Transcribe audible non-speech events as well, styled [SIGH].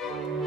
thank [LAUGHS] you